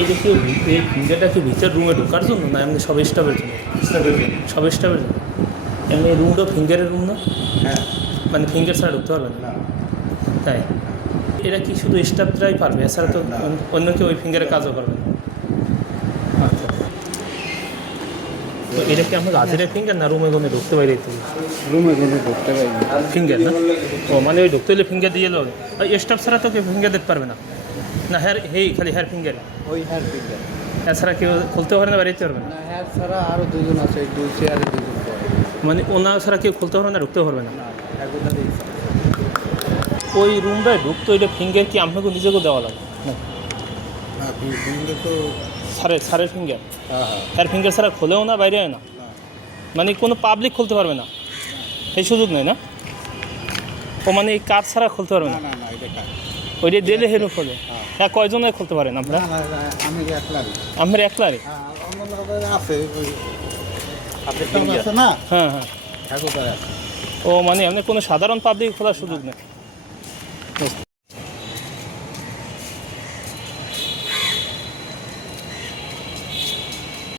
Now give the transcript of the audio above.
এই যে কি এই ফিঙ্গারটা কি ভিতর রুমে ঢোকার জন্য না এমনি সব স্টাফের জন্য? সব স্টাফের জন্য। এমনি রুমটা ফিঙ্গারের রুম না? হ্যাঁ। মানে ফিঙ্গার ছাড়া ঢুকতে পারবে না? না। তাই এরা কি শুধু স্টাফরাই পারবে, এছাড়া তো না। অন্য কেউ ওই ফিঙ্গারে কাজও করবে না? আচ্ছা, তো এটা কি আমরা হাজিরের ফিঙ্গার না রুমে কোনো ঢুকতে পারি? রুমে কোনো ঢুকতে পারি না। ফিঙ্গার না? ও মানে ওই ঢুকতে হলে ফিঙ্গার দিয়ে এলো, ওই স্টাফ ছাড়া তো কেউ ফিঙ্গার দিতে পারবে না? না হেয়ার খালি হেয়ার ফিঙ্গার, ওই হেয়ার ফিঙ্গার এছাড়া কেউ খুলতে পারবে না, বাড়িতে পারবে না? না, হেয়ার ছাড়া আরও দুজন আছে, দুই চেয়ারে দুজন করে। মানে ওনা ছাড়া কেউ খুলতে পারবে না, ঢুকতে পারবে না? না, এগুলো দিয়েছে। ওই রুমটায় ঢুকতো ওইটা ফিঙ্গার কি আপনাকে নিজেকেও দেওয়া লাগে না? না, ফিঙ্গার তো সারের ফিঙ্গার, হ্যাঁ হ্যাঁ। তার ফিঙ্গার ছাড়া খোলেও না, বাইরে হয় না? মানে কোনো পাবলিক খুলতে পারবে না, এই সুযোগ নেই না? ও মানে এই কাজ ছাড়া খুলতে পারবে না না? না না, এটা কাজ। ওইটা দিলে হেরো খোলে। হ্যাঁ। হ্যাঁ, কয়জনে খুলতে পারেন আপনারা? না, না, আমি একলাই। আমার একলারে? হ্যাঁ, অন্য আছে ওই হাতের কাজ আছে না, হ্যাঁ হ্যাঁ। এগুলো আছে। ও মানে এমনি কোনো সাধারণ পাবলিক খোলার সুযোগ নেই?